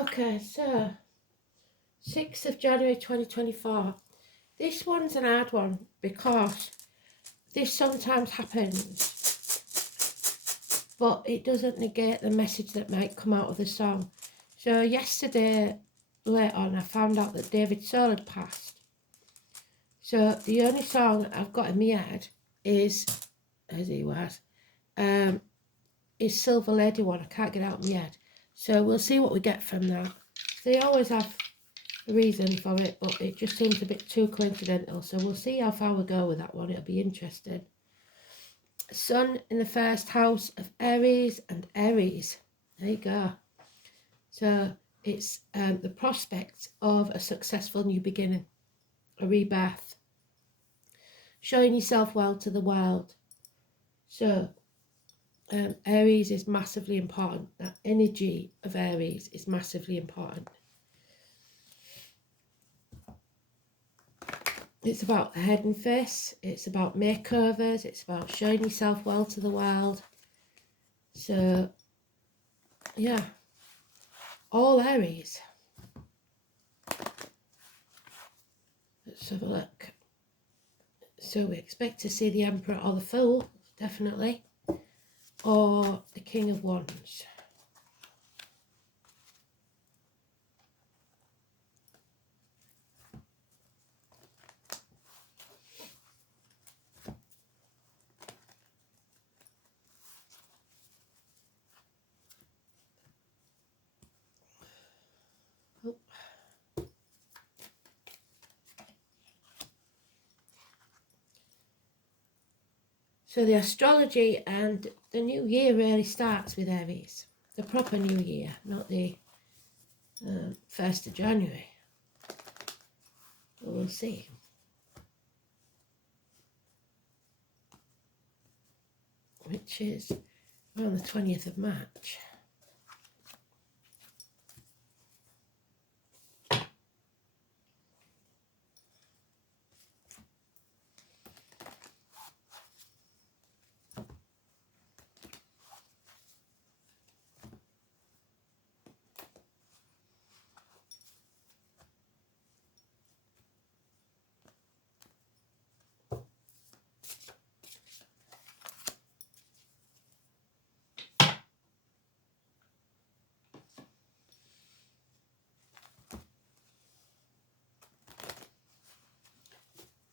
Okay, so 6th of January 2024. This one's an hard one because this sometimes happens, but it doesn't negate the message that might come out of the song. So yesterday, late on, I found out that David Soul had passed. So the only song I've got in my head is, as he was, is Silver Lady one. I can't get out of my head. So we'll see what we get from that. They always have a reason for it, but it just seems a bit too coincidental. So we'll see how far we go with that one. It'll be interesting. Sun in the first house of Aries and Aries. There you go. So it's the prospect of a successful new beginning, a rebirth, showing yourself well to the world. So Aries is massively important. That energy of Aries is massively important. It's about the head and face. It's about makeovers. It's about showing yourself well to the world. So, yeah. All Aries. Let's have a look. So we expect to see the Emperor or the Fool, definitely. Or the King of Wands. Oh. So the astrology and the new year really starts with Aries. The proper new year, not the 1st of January. But we'll see. Which is around the 20th of March.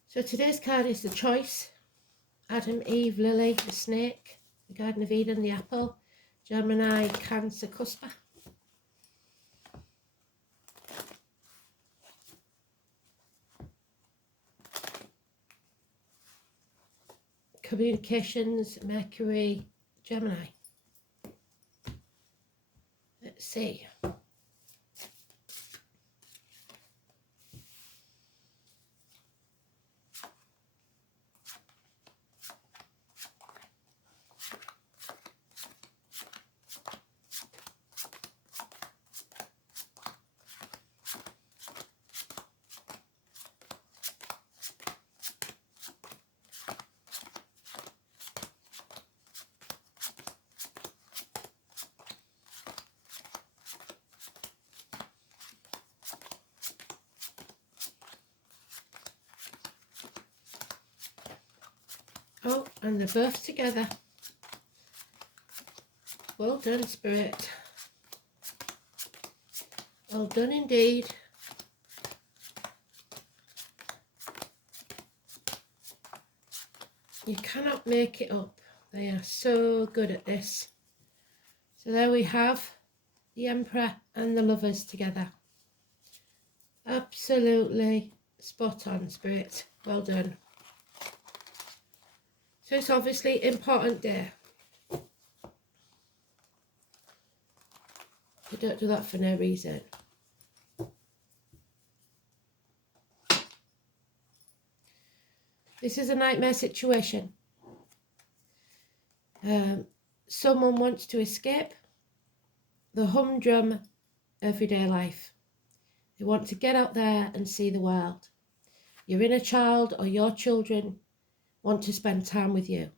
So today's card is the choice. Adam, Eve, Lily, the snake, the Garden of Eden, the apple, Gemini, Cancer, Cuspa. Communications, Mercury, Gemini. Let's see. Oh, and they're both together. Well done, Spirit. Well done indeed. You cannot make it up. They are so good at this. So there we have the Emperor and the Lovers together. Absolutely spot on, Spirit. Well done. So it's obviously an important day. You don't do that for no reason. This is a nightmare situation. Someone wants to escape the humdrum everyday life. They want to get out there and see the world. Your inner child or your children want to spend time with you.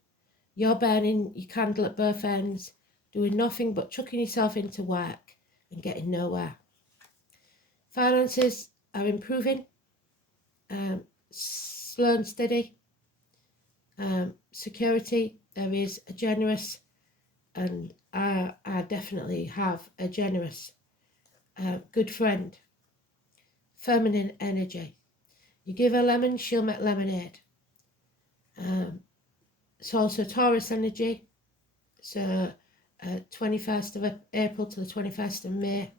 You're burning your candle at both ends, doing nothing but chucking yourself into work and getting nowhere. Finances are improving, slow and steady. Security, there is a generous, and I definitely have a generous, good friend. Feminine energy. You give her lemon, she'll make lemonade. It's also Taurus energy. So 21st of April to the 21st of May.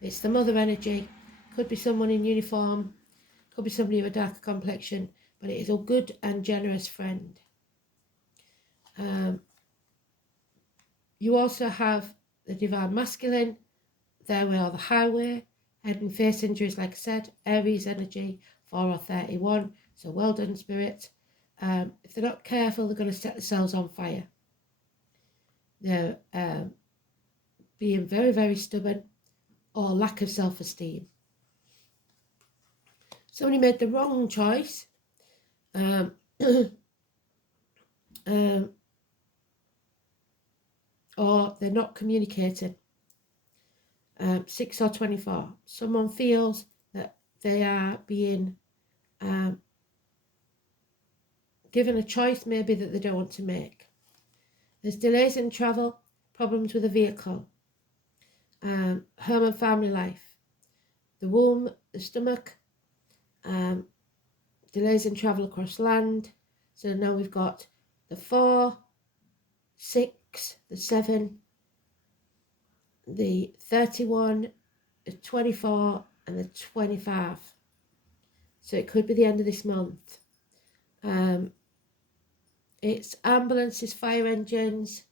It's the mother energy. Could be someone in uniform, could be somebody with a darker complexion, but it is a good and generous friend. You also have the divine masculine. There we are, the highway. Head and face injuries, like I said. Aries energy, 4 or 31. So well done, spirit. If they're not careful, they're going to set themselves on fire. They're being very, very stubborn, or lack of self-esteem. Somebody made the wrong choice. Or they're not communicating. 6 or 24. Someone feels that they are being given a choice maybe that they don't want to make. There's delays in travel, problems with a vehicle, home and family life, the womb, the stomach, delays in travel across land. So now we've got the 4, 6, the 7, the 31, the 24 and the 25. So it could be the end of this month. It's ambulances, fire engines,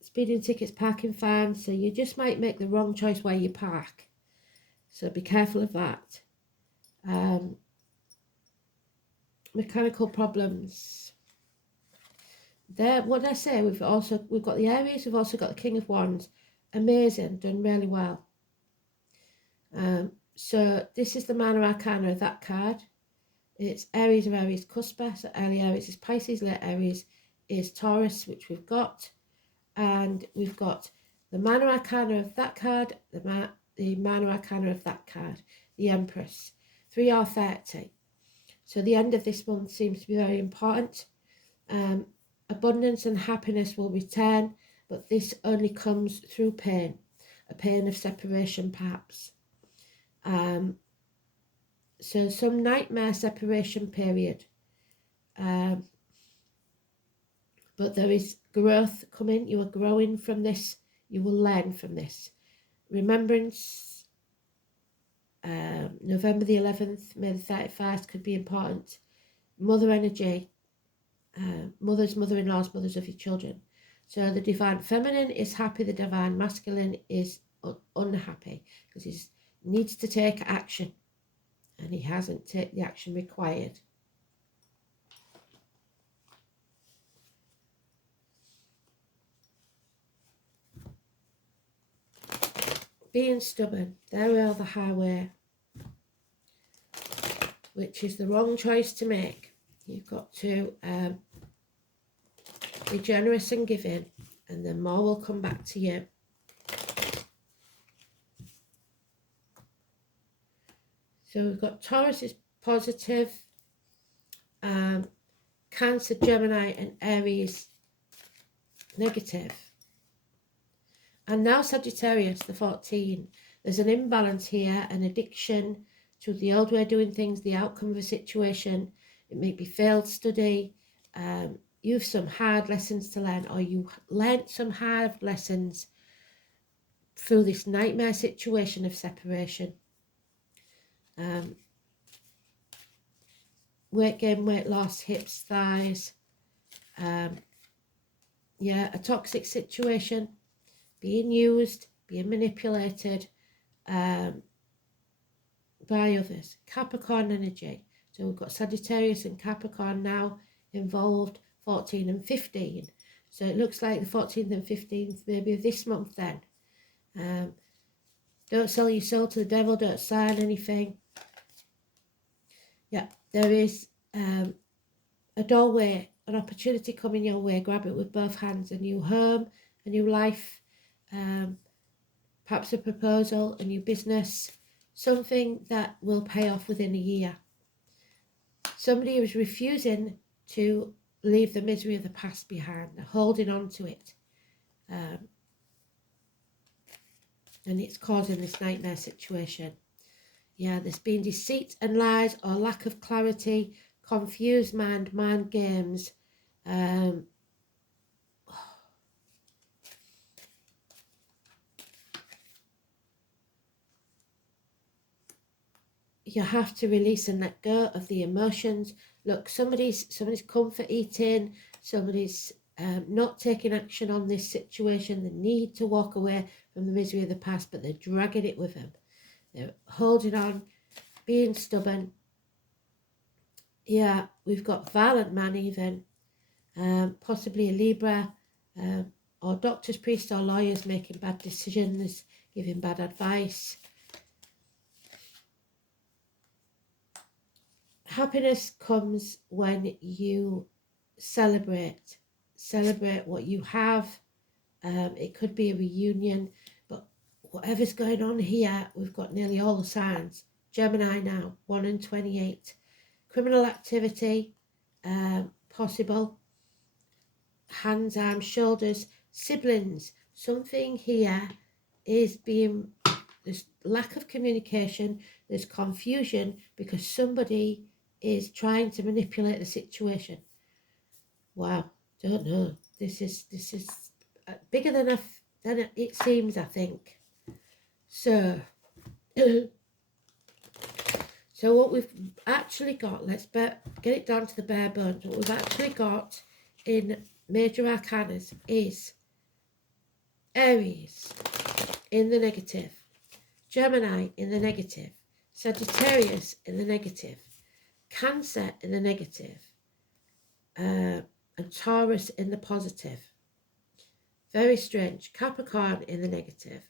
speeding tickets, parking fines. So you just might make the wrong choice where you park. So be careful of that. Mechanical problems. There, what did I say? We've got the Aries, we've also got the King of Wands. Amazing, done really well. So this is the Minor Arcana of that card. It's Aries of Aries Cuspa. So early Aries is Pisces, late Aries is Taurus, which we've got. And we've got the Minor Arcana of that card, the Minor Arcana of that card, the Empress. 3 or 30. So the end of this month seems to be very important. Abundance and happiness will return, but this only comes through pain, a pain of separation perhaps. So some nightmare separation period. But there is growth coming. You are growing from this. You will learn from this. Remembrance, November the 11th, May the 31st could be important. Mother energy, mothers, mother-in-laws, mothers of your children. So the divine feminine is happy, the divine masculine is unhappy because he needs to take action and he hasn't taken the action required. Being stubborn, there we are, the highway, which is the wrong choice to make. You've got to be generous and giving, and then more will come back to you. So we've got Taurus is positive, Cancer, Gemini and Aries negative. And now Sagittarius, the 14. There's an imbalance here, an addiction to the old way of doing things, the outcome of a situation. It may be failed study. You have some hard lessons to learn, or you learnt some hard lessons through this nightmare situation of separation. Weight gain, weight loss, hips, thighs. Yeah, a toxic situation. Being used, being manipulated by others. Capricorn energy. So we've got Sagittarius and Capricorn now involved, 14 and 15. So it looks like the 14th and 15th maybe of this month then. Don't sell your soul to the devil, don't sign anything. Yeah, there is a doorway, an opportunity coming your way. Grab it with both hands. A new home, a new life. Perhaps a proposal, a new business. something that will pay off within a year. Somebody who's refusing to leave the misery of the past behind, they're holding on to it. And it's causing this nightmare situation. Yeah, there's been deceit and lies or lack of clarity, confused mind games. You have to release and let go of the emotions. Look, somebody's comfort eating, somebody's not taking action on this situation. They need to walk away from the misery of the past, but they're dragging it with them. They're holding on, being stubborn. Yeah, we've got violent man even, possibly a Libra, or doctors, priests or lawyers making bad decisions, giving bad advice. Happiness comes when you celebrate what you have. It could be a reunion, but whatever's going on here, we've got nearly all the signs. Gemini now, 1 in 28. Criminal activity, possible. Hands, arms, shoulders, siblings. Something here is being, there's lack of communication, there's confusion because somebody is trying to manipulate the situation. Wow, don't know. This is bigger than it seems, I think. So, so what we've actually got, let's get it down to the bare bones. What we've actually got in major arcanas is Aries in the negative, Gemini in the negative, Sagittarius in the negative, Cancer in the negative, and Taurus in the positive. Very strange. Capricorn in the negative.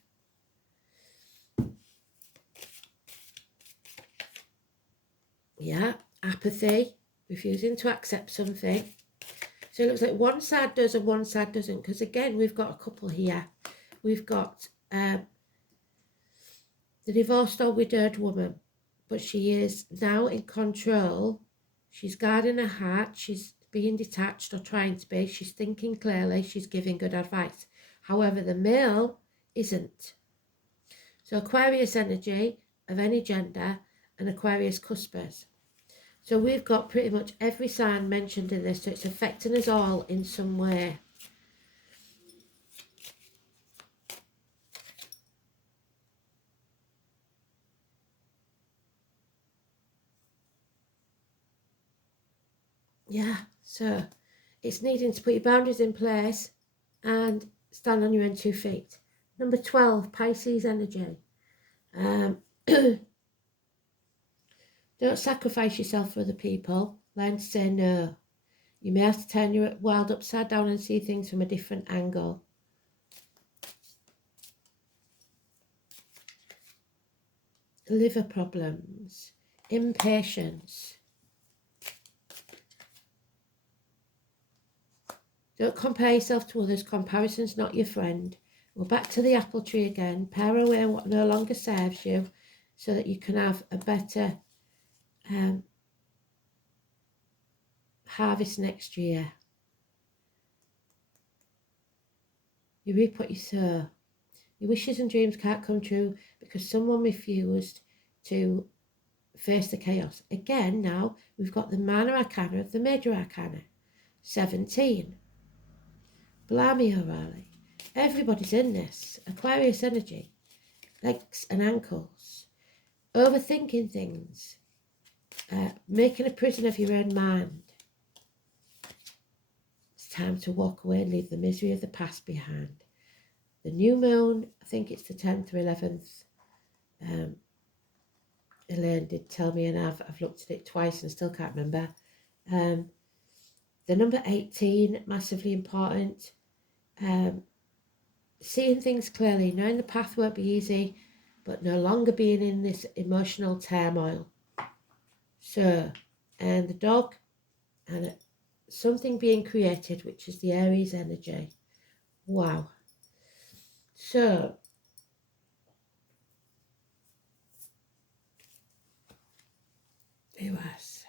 Yeah, apathy, refusing to accept something. So it looks like one side does and one side doesn't, because again, we've got a couple here. We've got the divorced or widowed woman, but she is now in control. She's guarding her heart. She's being detached or trying to be. She's thinking clearly. She's giving good advice. However, the male isn't. So Aquarius energy of any gender and Aquarius cuspers. So we've got pretty much every sign mentioned in this, so it's affecting us all in some way. Yeah, so it's needing to put your boundaries in place and stand on your own 2 feet. Number 12, Pisces energy. Don't sacrifice yourself for other people. Learn to say no. You may have to turn your world upside down and see things from a different angle. Liver problems, impatience. Don't compare yourself to others. Comparison's not your friend. We're back to the apple tree again. Pare away what no longer serves you so that you can have a better harvest next year. You reap what you sow. Your wishes and dreams can't come true because someone refused to face the chaos. Again, now we've got the minor arcana of the major arcana. 17. Blimey O'Reilly. Everybody's in this. Aquarius energy. Legs and ankles. Overthinking things. Making a prison of your own mind. It's time to walk away and leave the misery of the past behind. The new moon, I think it's the 10th or 11th. Elaine did tell me, and I've looked at it twice and still can't remember. The number 18, massively important. Seeing things clearly, knowing the path won't be easy, but no longer being in this emotional turmoil. So, and the dog, and something being created, which is the Aries energy. Wow. So, Who else?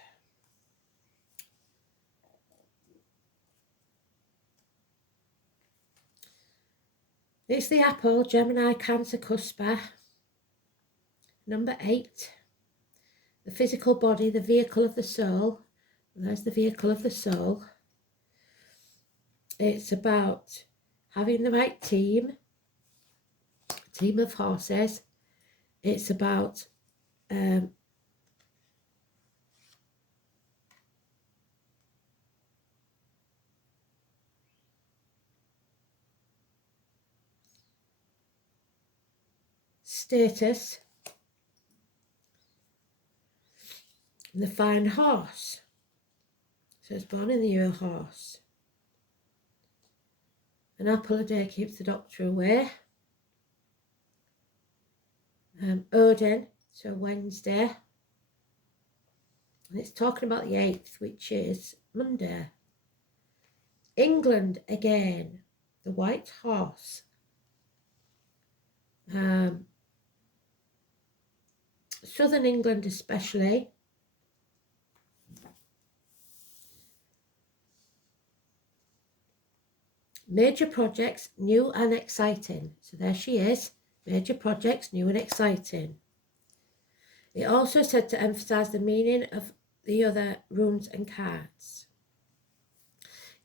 It's the Apple, Gemini, Cancer, Cuspa. Number 8. The physical body, the vehicle of the soul. There's the vehicle of the soul. It's about having the right team of horses. It's about status, and the fine horse. So it's born in the year of horse. An apple a day keeps the doctor away. Odin, so Wednesday. And it's talking about the 8th, which is Monday. England again, the white horse. Southern England especially. Major projects, new and exciting. So there she is. Major projects, new and exciting. It also said to emphasise the meaning of the other runes and cards.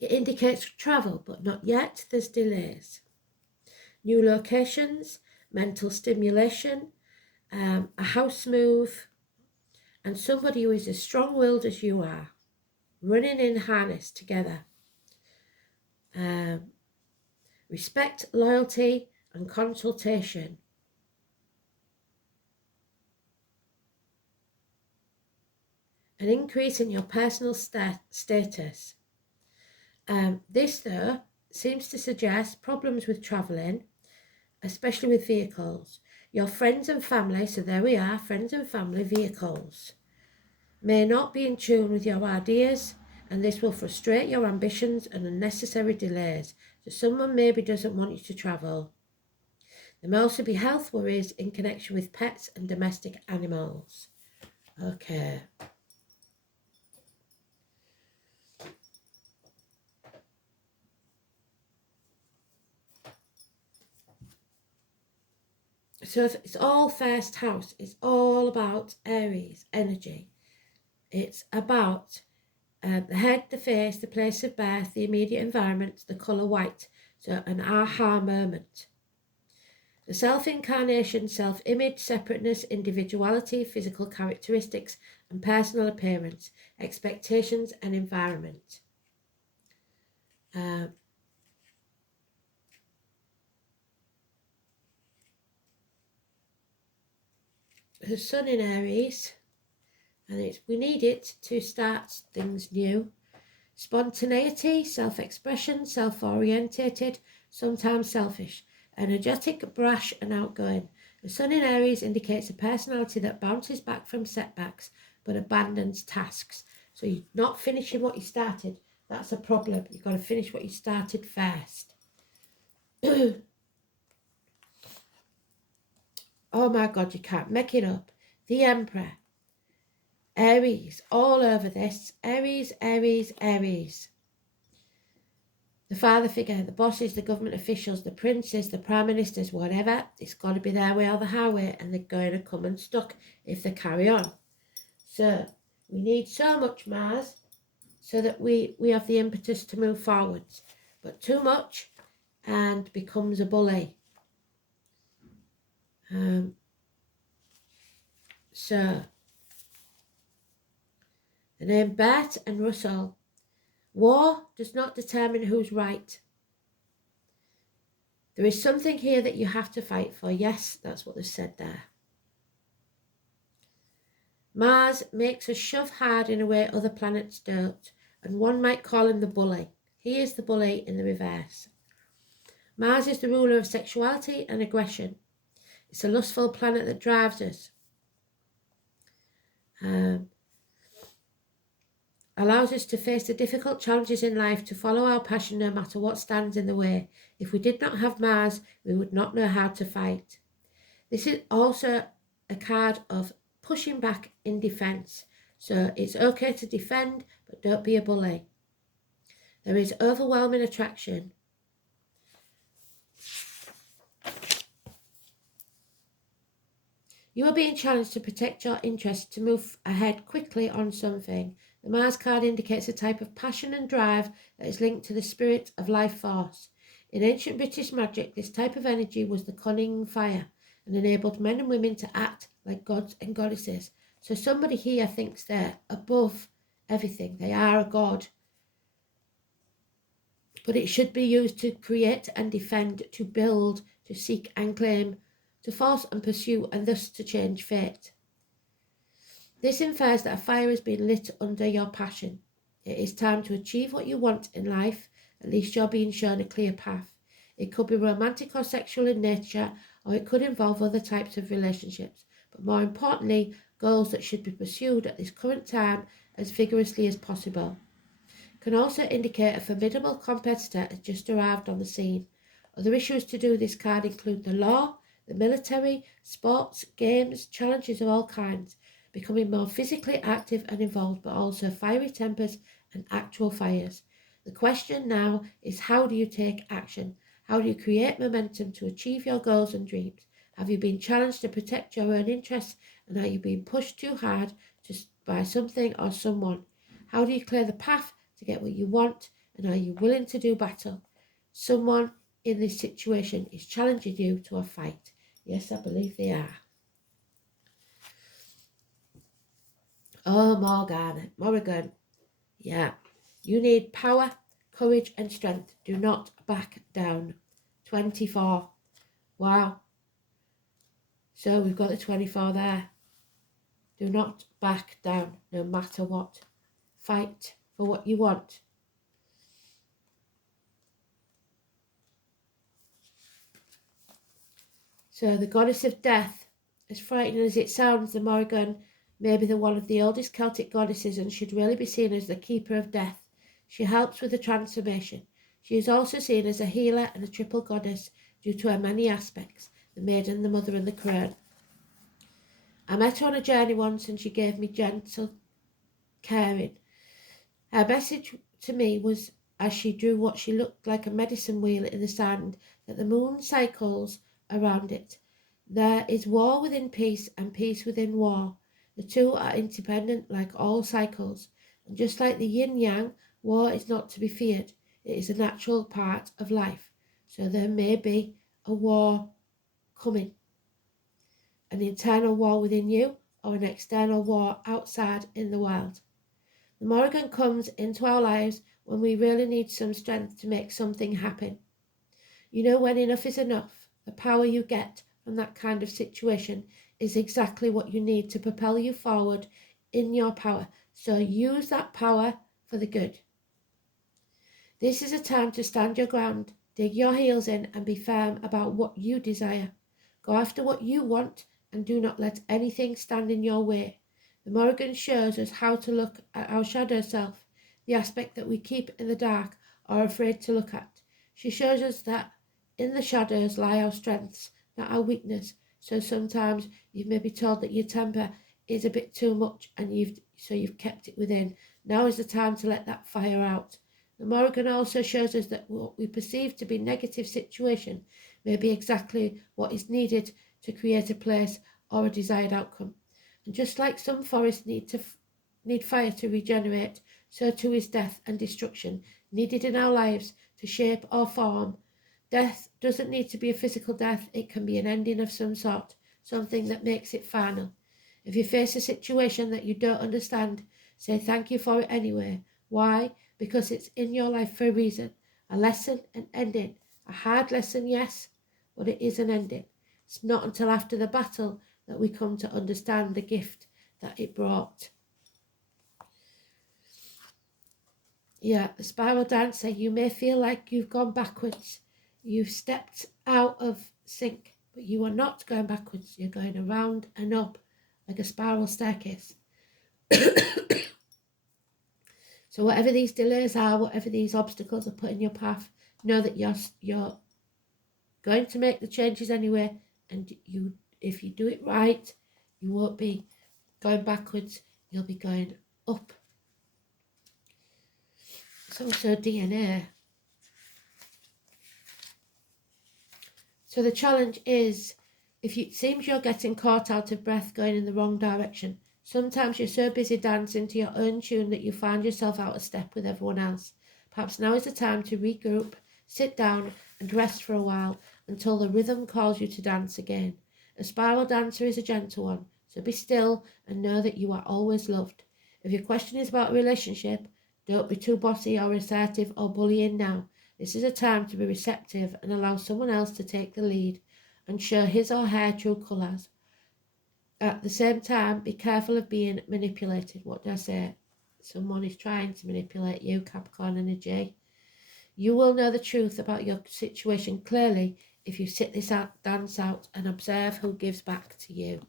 It indicates travel, but not yet. There's delays. New locations, mental stimulation, a house move, and somebody who is as strong-willed as you are, running in harness together. Respect, loyalty, and consultation. An increase in your personal status. This, though, seems to suggest problems with travelling, especially with vehicles. Your friends and family, so there we are, friends and family, vehicles, may not be in tune with your ideas, and this will frustrate your ambitions and unnecessary delays. So someone maybe doesn't want you to travel. There may also be health worries in connection with pets and domestic animals. Okay. So it's all first house. It's all about Aries energy. It's about the head, the face, the place of birth, the immediate environment, the colour white. So an aha moment. The self-incarnation, self-image, separateness, individuality, physical characteristics and personal appearance, expectations and environment. The sun in Aries, and we need it to start things new. Spontaneity, self-expression, self-orientated, sometimes selfish, energetic, brash and outgoing. The sun in Aries indicates a personality that bounces back from setbacks but abandons tasks. So you're not finishing what you started. That's a problem. You've got to finish what you started first. Oh my God, you can't make it up. The Emperor. Aries, all over this. Aries, Aries, Aries. The father figure, the bosses, the government officials, the princes, the prime ministers, whatever. It's got to be their way or the highway, and they're going to come unstuck if they carry on. So we need so much Mars so that we have the impetus to move forwards. But too much and becomes a bully. So the name Bert and Russell. War does not determine who's right. There is something here that you have to fight for. Yes, that's what they said there. Mars makes us shove hard in a way other planets don't, and one might call him the bully. He is the bully in the reverse. Mars is the ruler of sexuality and aggression. It's a lustful planet that drives us. Allows us to face the difficult challenges in life, to follow our passion no matter what stands in the way. If we did not have Mars, we would not know how to fight. This is also a card of pushing back in defence. So it's okay to defend, but don't be a bully. There is overwhelming attraction. You are being challenged to protect your interests, to move ahead quickly on something. The Mars card indicates a type of passion and drive that is linked to the spirit of life force. In ancient British magic, this type of energy was the cunning fire and enabled men and women to act like gods and goddesses. So somebody here thinks they're above everything. They are a god. But it should be used to create and defend, to build, to seek and claim, to force and pursue, and thus to change fate. This infers that a fire has been lit under your passion. It is time to achieve what you want in life. At least you're being shown a clear path. It could be romantic or sexual in nature, or it could involve other types of relationships. But more importantly, goals that should be pursued at this current time as vigorously as possible. Can also indicate a formidable competitor has just arrived on the scene. Other issues to do with this card include the law, the military, sports, games, challenges of all kinds, becoming more physically active and involved, but also fiery tempers and actual fires. The question now is, how do you take action? How do you create momentum to achieve your goals and dreams? Have you been challenged to protect your own interests, and are you being pushed too hard by something or someone? How do you clear the path to get what you want, and are you willing to do battle? Someone in this situation is challenging you to a fight. Yes, I believe they are. Oh, Morrigan. Yeah. You need power, courage and strength. Do not back down. 24. Wow. So we've got the 24 there. Do not back down, no matter what. Fight for what you want. So the goddess of death, as frightening as it sounds, the Morrigan may be one of the oldest Celtic goddesses and should really be seen as the keeper of death. She helps with the transformation. She is also seen as a healer and a triple goddess due to her many aspects, the maiden, the mother and the crone. I met her on a journey once and she gave me gentle caring. Her message to me was, as she drew what she looked like a medicine wheel in the sand, that the moon cycles around it. There is war within peace and peace within war. The two are independent like all cycles. And just like the yin-yang, war is not to be feared. It is a natural part of life. So there may be a war coming. An internal war within you or an external war outside in the world. The Morrigan comes into our lives when we really need some strength to make something happen. You know, when enough is enough, the power you get from that kind of situation is exactly what you need to propel you forward in your power. So use that power for the good. This is a time to stand your ground, dig your heels in and be firm about what you desire. Go after what you want and do not let anything stand in your way. The Morrigan shows us how to look at our shadow self, the aspect that we keep in the dark or are afraid to look at. She shows us that in the shadows lie our strengths, not our weakness. So sometimes you may be told that your temper is a bit too much and you've kept it within. Now is the time to let that fire out. The Morrigan also shows us that what we perceive to be negative situation may be exactly what is needed to create a place or a desired outcome. And just like some forests need fire to regenerate, so too is death and destruction needed in our lives to shape or form. Death doesn't need to be a physical death. It can be an ending of some sort, something that makes it final. If you face a situation that you don't understand, say thank you for it anyway. Why? Because it's in your life for a reason. A lesson, an ending. A hard lesson, yes, but it is an ending. It's not until after the battle that we come to understand the gift that it brought. Yeah, the spiral dancer, you may feel like you've gone backwards. You've stepped out of sync, but you are not going backwards. You're going around and up like a spiral staircase. So whatever these delays are, whatever these obstacles are put in your path, know that you're going to make the changes anyway, and if you do it right, you won't be going backwards. you'll be going up. It's also DNA. So the challenge is, if it seems you're getting caught out of breath going in the wrong direction, sometimes you're so busy dancing to your own tune that you find yourself out of step with everyone else. Perhaps now is the time to regroup, sit down and rest for a while until the rhythm calls you to dance again. A spiral dancer is a gentle one, so be still and know that you are always loved. If your question is about a relationship, don't be too bossy or assertive or bullying now. This is a time to be receptive and allow someone else to take the lead and show his or her true colours. At the same time, be careful of being manipulated. What do I say? Someone is trying to manipulate you, Capricorn energy. You will know the truth about your situation clearly if you sit this dance out and observe who gives back to you.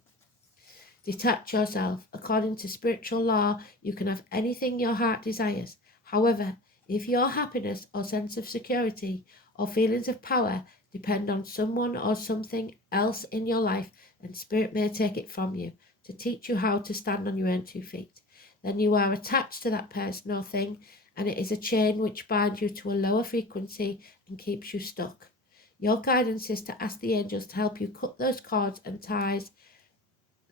Detach yourself. According to spiritual law, you can have anything your heart desires. However, if your happiness or sense of security or feelings of power depend on someone or something else in your life, then Spirit may take it from you to teach you how to stand on your own 2 feet. Then you are attached to that person or thing, and it is a chain which binds you to a lower frequency and keeps you stuck. Your guidance is to ask the angels to help you cut those cords and ties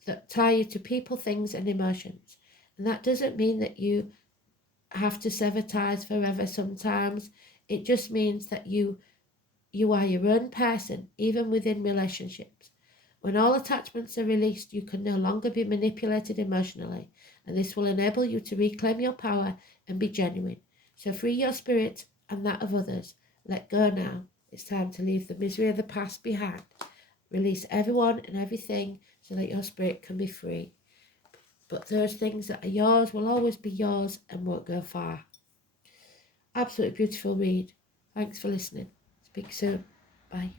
that tie you to people, things, and emotions. And that doesn't mean that you have to sever ties forever sometimes. It just means that you are your own person, even within relationships. When all attachments are released, you can no longer be manipulated emotionally, and this will enable you to reclaim your power and be genuine. So free your spirit and that of others. Let go now. It's time to leave the misery of the past behind. Release everyone and everything so that your spirit can be free. But those things that are yours will always be yours and won't go far. Absolutely beautiful read. Thanks for listening. Speak soon. Bye.